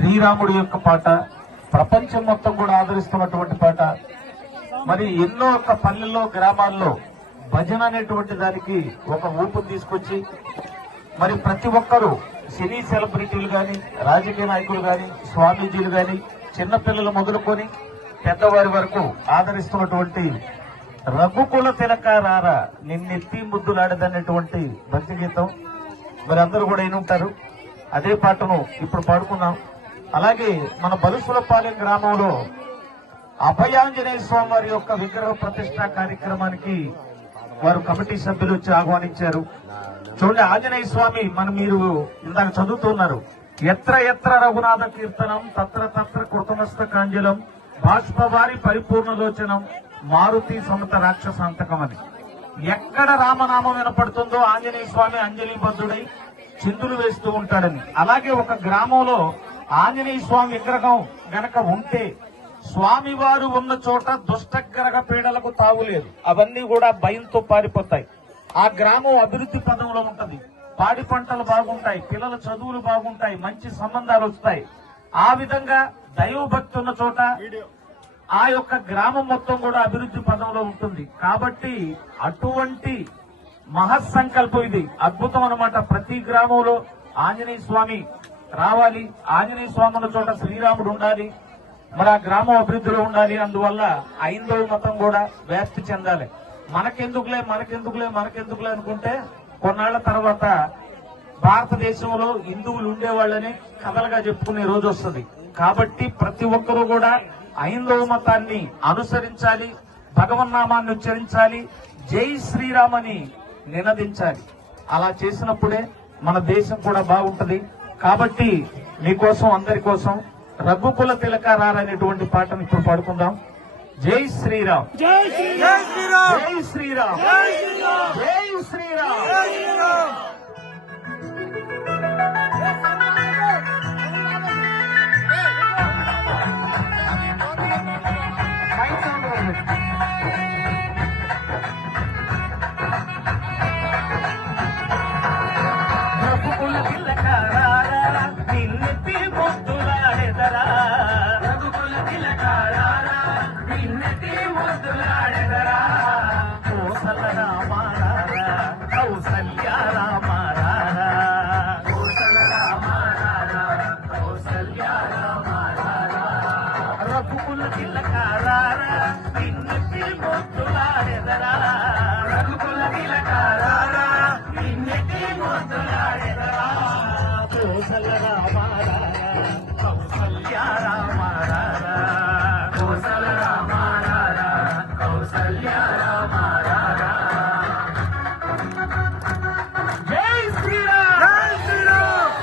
శ్రీరాముడి యొక్క పాట ప్రపంచం మొత్తం కూడా ఆదరిస్తున్నటువంటి పాట. మరి ఎన్నో ఒక పల్లెల్లో గ్రామాల్లో భజన అనేటువంటి దానికి ఒక ఊపు తీసుకొచ్చి మరి ప్రతి ఒక్కరూ సినీ సెలబ్రిటీలు గాని, రాజకీయ నాయకులు గాని, స్వామీజీలు గాని, చిన్నపిల్లలు మొదలుకొని పెద్దవారి వరకు ఆదరిస్తున్నటువంటి రఘుకుల తిలకారారా నిన్నెత్తి ముద్దులాడదనేటువంటి భక్తి గీతం మరి అందరూ కూడా ఉంటారు. అదే పాటను ఇప్పుడు పాడుకున్నాం. అలాగే మన బలుసులపాలెం గ్రామంలో అభయాంజనేయ స్వామి వారి యొక్క విగ్రహ ప్రతిష్ఠా కార్యక్రమానికి వారు కమిటీ సభ్యులు వచ్చి ఆహ్వానించారు. చూడండి, ఆంజనేయ స్వామి మీరు ఇందాక చదువుతున్నారు. ఎత్ర ఎత్ర రఘునాథ కీర్తనం తత్ర తత్ర కృతమస్తకాంజలం బాష్పవారి పరిపూర్ణలోచనం మారుతి సమత రాక్షసాంతకం అని. ఎక్కడ రామనామం వినపడుతుందో ఆంజనేయ స్వామి అంజలిబద్ధుడై చిందులు వేస్తూ ఉంటాడని. అలాగే ఒక గ్రామంలో ఆంజనేయ స్వామి విగ్రహం గనక ఉంటే స్వామివారు ఉన్న చోట దుష్టగ్రహ పీడలకు తావులేదు. అవన్నీ కూడా భయంతో పారిపోతాయి. ఆ గ్రామం అభివృద్ధి పదంలో ఉంటది. పాడి పంటలు బాగుంటాయి, పిల్లల చదువులు బాగుంటాయి, మంచి సంబంధాలు వస్తాయి. ఆ విధంగా దైవభక్తి ఉన్న చోట ఆ యొక్క గ్రామం మొత్తం కూడా అభివృద్ధి పదంలో ఉంటుంది. కాబట్టి అటువంటి మహత్సంకల్పం ఇది. అద్భుతం అన్నమాట. ప్రతి గ్రామంలో ఆంజనేయ స్వామి రావాలి, ఆంజనేయ స్వామి ఉన్న చోట శ్రీరాముడు ఉండాలి, మరి ఆ గ్రామం అభివృద్ధిలో ఉండాలి. అందువల్ల హైందవ మతం కూడా వ్యాప్తి చెందాలి. మనకెందుకులే అనుకుంటే కొన్నాళ్ల తర్వాత భారతదేశంలో హిందువులు ఉండేవాళ్ళని కథలుగా చెప్పుకునే రోజు వస్తుంది. కాబట్టి ప్రతి ఒక్కరూ కూడా హైందవ మతాన్ని అనుసరించాలి, భగవన్నామాన్ని ఉచ్చరించాలి, జై శ్రీరామ్ అని నినదించాలి. అలా చేసినప్పుడే మన దేశం కూడా బాగుంటది. కాబట్టి మీకోసం, అందరి కోసం రఘుకుల తిలకారారా అనేటువంటి పాటను ఇప్పుడు పాడుకుందాం. జై శ్రీరామ్, జై శ్రీరామ్, జై శ్రీరామ్, జై శ్రీరామ్. రఘుకుల తిలకారారా నిన్నెత్తి ముద్దులాడెదరా, రఘుకుల తిలకారారా నిన్నెత్తి ముద్దులాడెదరా. కోసల రామారారా కౌసల్య రామారారా, కోసల రామారారా కౌసల్య రామారారా. రఘుకుల తిలకారారా నిన్నెత్తి ముద్దులాడెదరా, రఘుకుల తిలకారారా నిన్నెత్తి ముద్దులాడెదరా. కోసల రామారారా కౌసల్య రామారారా, కోసల రామారారా కౌసల్య రామారారా. జై శ్రీరామ్, జై శ్రీరామ్.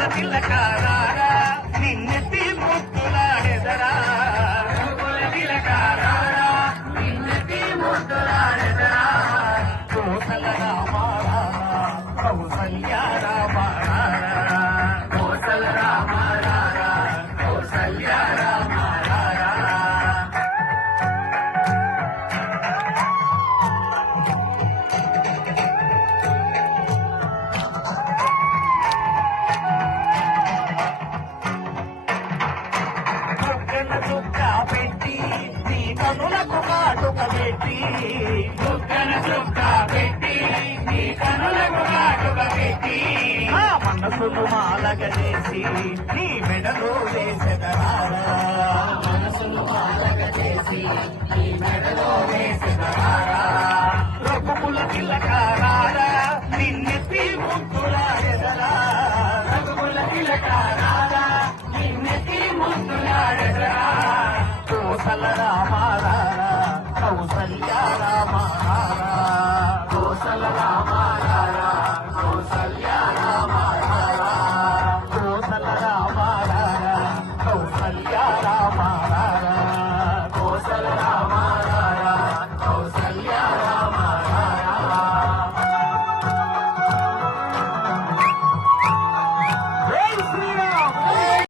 ముద్దుల తిలకారారా నిన్నెత్తి ముద్దులాడెదరా ముద్దుల తిలకారారా నిన్నెత్తి ముద్దులాడెదరా కోసల రామారా కౌసల్య రామారా కోసల రామారా కౌసల్య రామారా చుక్క పెట్టి నీ కనులకు కాటుక పెట్టి చుక్కన చుక్క పెట్టి నీ కనులకు కాటుక పెట్టి ఆ మనసును మాలగ చేసి నీ మెడలో వేసి